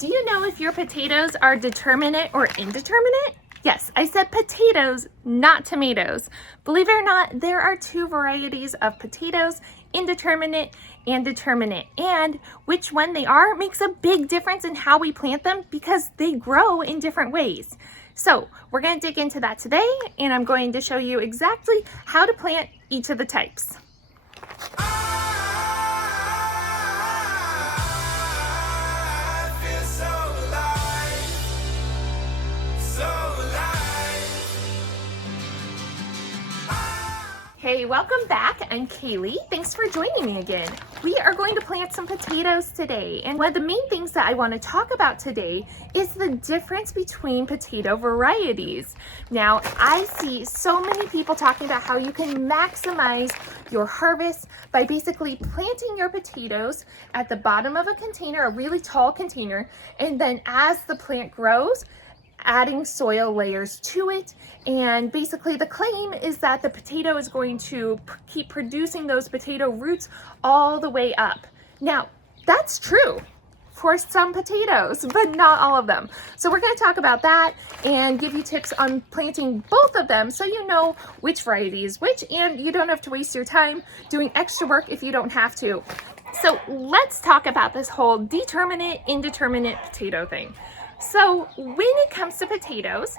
Do you know if your potatoes are determinate or indeterminate? Yes, I said potatoes, not tomatoes. Believe it or not, there are two varieties of potatoes, indeterminate and determinate. And which one they are makes a big difference in how we plant them because they grow in different ways. So we're going to dig into that today, and I'm going to show you exactly how to plant each of the types. Hey, welcome back. I'm Kaylee. Thanks for joining me again. We are going to plant some potatoes today. And one of the main things that I want to talk about today is the difference between potato varieties. Now, I see so many people talking about how you can maximize your harvest by basically planting your potatoes at the bottom of a container, a really tall container, and then as the plant grows, adding soil layers to it. And basically the claim is that the potato is going to keep producing those potato roots all the way up. Now, that's true for some potatoes, but not all of them. So we're going to talk about that and give you tips on planting both of them so you know which variety is which, and you don't have to waste your time doing extra work if you don't have to. So let's talk about this whole determinate, indeterminate potato thing. So when it comes to potatoes,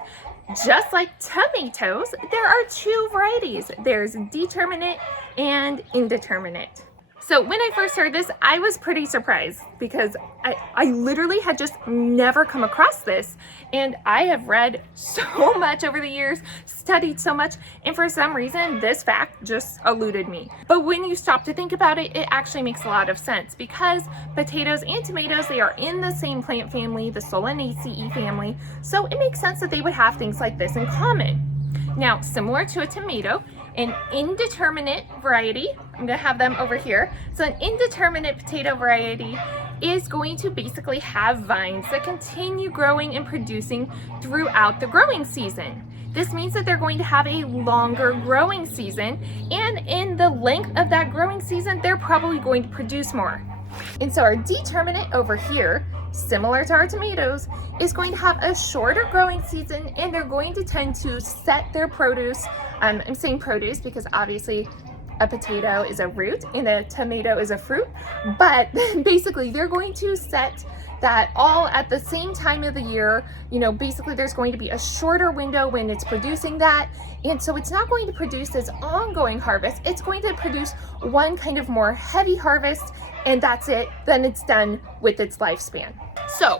just like tomatoes, there are two varieties. There's determinate and indeterminate. So when I first heard this, I was pretty surprised because I literally had just never come across this. And I have read so much over the years, studied so much, and for some reason, this fact just eluded me. But when you stop to think about it, it actually makes a lot of sense because potatoes and tomatoes, they are in the same plant family, the Solanaceae family. So it makes sense that they would have things like this in common. Now, similar to a tomato, an indeterminate variety, I'm going to have them over here. So an indeterminate potato variety is going to basically have vines that continue growing and producing throughout the growing season. This means that they're going to have a longer growing season, and in the length of that growing season, they're probably going to produce more. And so our determinate over here, similar to our tomatoes, is going to have a shorter growing season, and they're going to tend to set their produce. I'm saying produce because obviously a potato is a root and a tomato is a fruit, but basically they're going to set that all at the same time of the year. You know, basically there's going to be a shorter window when it's producing that. And so it's not going to produce this ongoing harvest. It's going to produce one kind of more heavy harvest, and that's it. Then it's done with its lifespan. So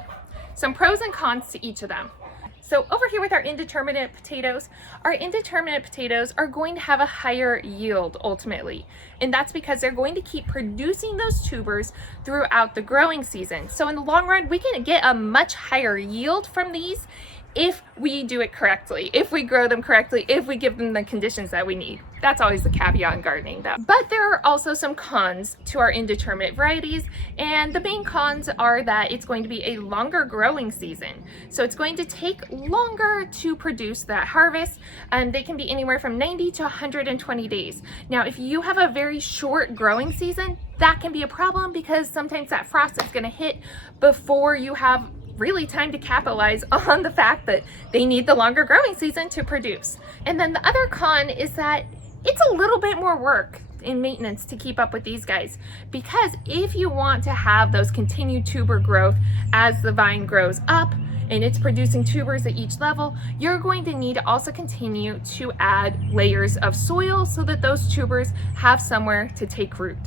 some pros and cons to each of them. So over here with our indeterminate potatoes are going to have a higher yield ultimately. And that's because they're going to keep producing those tubers throughout the growing season. So in the long run, we can get a much higher yield from these if we do it correctly, if we grow them correctly, if we give them the conditions that we need. That's always the caveat in gardening though. But there are also some cons to our indeterminate varieties, and the main cons are that it's going to be a longer growing season. So it's going to take longer to produce that harvest, and they can be anywhere from 90 to 120 days. Now, if you have a very short growing season, that can be a problem because sometimes that frost is going to hit before you have really time to capitalize on the fact that they need the longer growing season to produce. And then the other con is that it's a little bit more work in maintenance to keep up with these guys, because if you want to have those continued tuber growth as the vine grows up and it's producing tubers at each level, you're going to need to also continue to add layers of soil so that those tubers have somewhere to take root.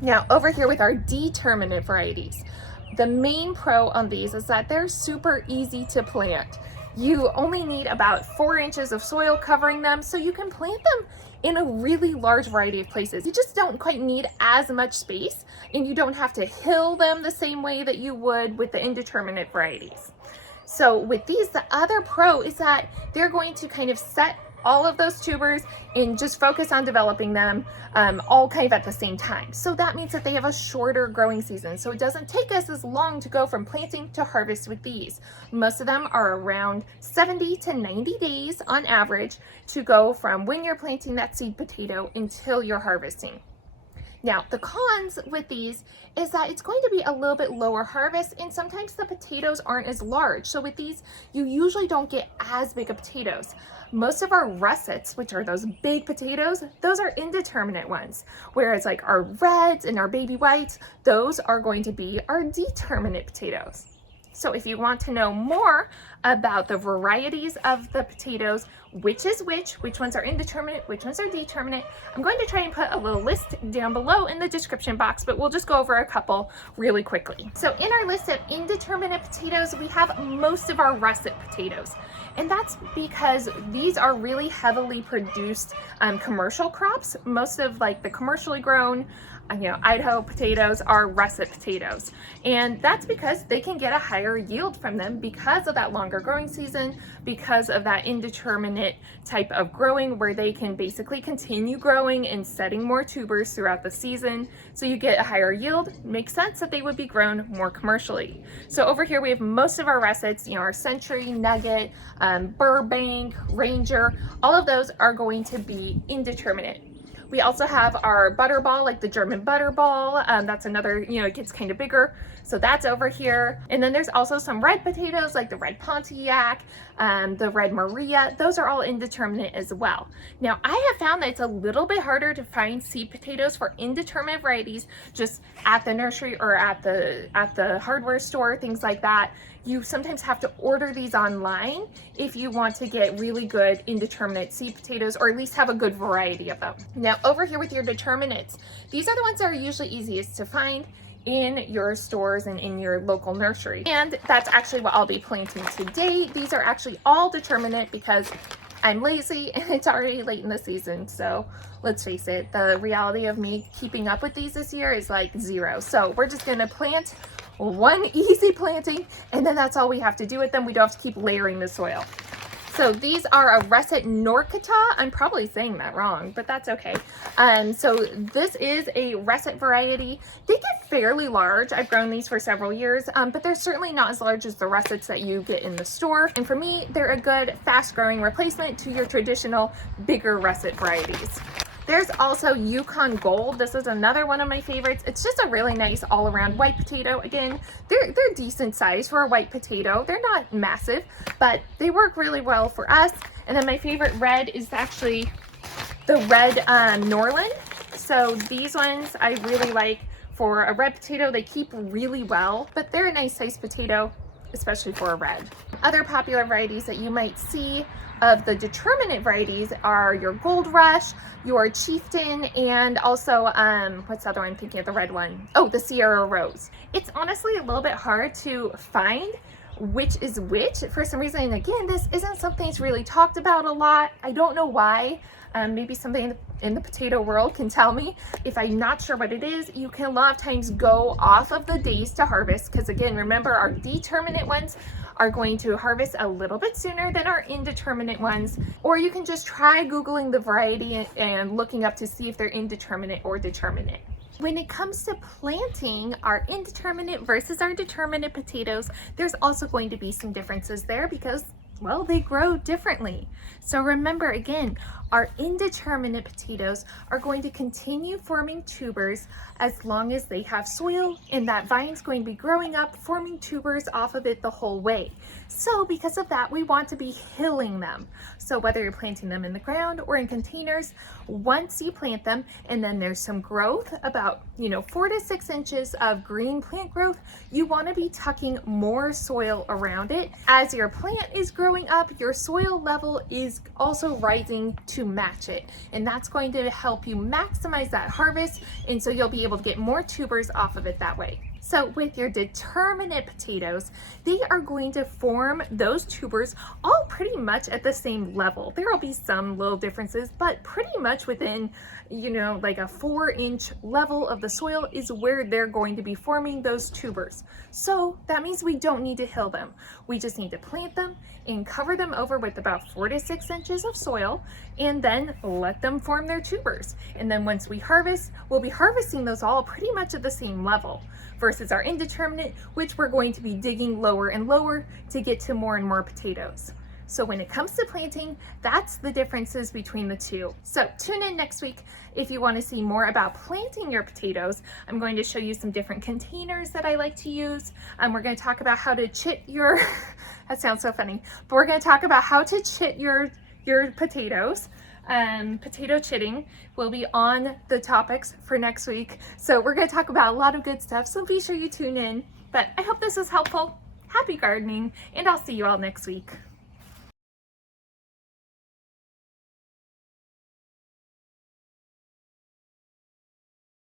Now over here with our determinate varieties, the main pro on these is that they're super easy to plant. You only need about 4 inches of soil covering them, so you can plant them in a really large variety of places. You just don't quite need as much space, and you don't have to hill them the same way that you would with the indeterminate varieties. So with these, the other pro is that they're going to kind of set all of those tubers and just focus on developing them all kind of at the same time. So that means that they have a shorter growing season. So it doesn't take us as long to go from planting to harvest with these. Most of them are around 70 to 90 days on average to go from when you're planting that seed potato until you're harvesting. Now, the cons with these is that it's going to be a little bit lower harvest, and sometimes the potatoes aren't as large. So with these, you usually don't get as big of potatoes. Most of our russets, which are those big potatoes, those are indeterminate ones. Whereas like our reds and our baby whites, those are going to be our determinate potatoes. So if you want to know more about the varieties of the potatoes, which is which ones are indeterminate, which ones are determinate, I'm going to try and put a little list down below in the description box, but we'll just go over a couple really quickly. So in our list of indeterminate potatoes, we have most of our russet potatoes. And that's because these are really heavily produced commercial crops. Most of like the commercially grown Idaho potatoes are russet potatoes. And that's because they can get a higher yield from them because of that longer growing season, because of that indeterminate type of growing where they can basically continue growing and setting more tubers throughout the season. So you get a higher yield. Makes sense that they would be grown more commercially. So over here we have most of our russets, our Century, Nugget, Burbank, Ranger, all of those are going to be indeterminate. We also have our Butterball, like the German Butterball. That's another, it gets kind of bigger. So that's over here. And then there's also some red potatoes, like the red Pontiac, the red Maria. Those are all indeterminate as well. Now, I have found that it's a little bit harder to find seed potatoes for indeterminate varieties just at the nursery or at the hardware store, things like that. You sometimes have to order these online if you want to get really good indeterminate seed potatoes, or at least have a good variety of them. Now over here with your determinates, these are the ones that are usually easiest to find in your stores and in your local nursery. And that's actually what I'll be planting today. These are actually all determinate because I'm lazy and it's already late in the season. So let's face it, the reality of me keeping up with these this year is like zero. So we're just gonna plant one easy planting, and then that's all we have to do with them. We don't have to keep layering the soil. So these are a Russet Nokotah. I'm probably saying that wrong, but that's okay. So this is a Russet variety. They get fairly large. I've grown these for several years, but they're certainly not as large as the Russets that you get in the store. And for me, they're a good fast-growing replacement to your traditional bigger Russet varieties. There's also Yukon Gold. This is another one of my favorites. It's just a really nice all-around white potato. Again, they're decent size for a white potato. They're not massive, but they work really well for us. And then my favorite red is actually the red Norland. So these ones I really like for a red potato. They keep really well, but they're a nice size potato, especially for a red. Other popular varieties that you might see of the determinate varieties are your Gold Rush, your Chieftain, and also, what's the other one? I'm thinking of the red one. Oh, the Sierra Rose. It's honestly a little bit hard to find which is which for some reason. And again, this isn't something that's really talked about a lot. I don't know why. Maybe somebody in the potato world can tell me. If I'm not sure what it is, you can a lot of times go off of the days to harvest, because again, remember our determinate ones are going to harvest a little bit sooner than our indeterminate ones. Or you can just try Googling the variety and looking up to see if they're indeterminate or determinate. When it comes to planting our indeterminate versus our determinate potatoes, there's also going to be some differences there because, well, they grow differently. So remember, again, our indeterminate potatoes are going to continue forming tubers as long as they have soil, and that vine's going to be growing up, forming tubers off of it the whole way. So because of that, we want to be hilling them. So whether you're planting them in the ground or in containers, once you plant them and then there's some growth, about 4 to 6 inches of green plant growth, you want to be tucking more soil around it. As your plant is growing up, your soil level is also rising to match it, and that's going to help you maximize that harvest, and so you'll be able to get more tubers off of it that way. So with your determinate potatoes, they are going to form those tubers all pretty much at the same level. There will be some little differences, but pretty much within, like a 4-inch level of the soil is where they're going to be forming those tubers. So that means we don't need to hill them. We just need to plant them and cover them over with about 4 to 6 inches of soil, and then let them form their tubers. And then once we harvest, we'll be harvesting those all pretty much at the same level, versus our indeterminate, which we're going to be digging lower and lower to get to more and more potatoes. So when it comes to planting, that's the differences between the two. So tune in next week if you want to see more about planting your potatoes. I'm going to show you some different containers that I like to use. We're going to talk about how to chit your, that sounds so funny, but we're going to talk about how to chit your potatoes. Potato chitting will be on the topics for next week. So we're going to talk about a lot of good stuff. So be sure you tune in. But I hope this was helpful. Happy gardening, and I'll see you all next week.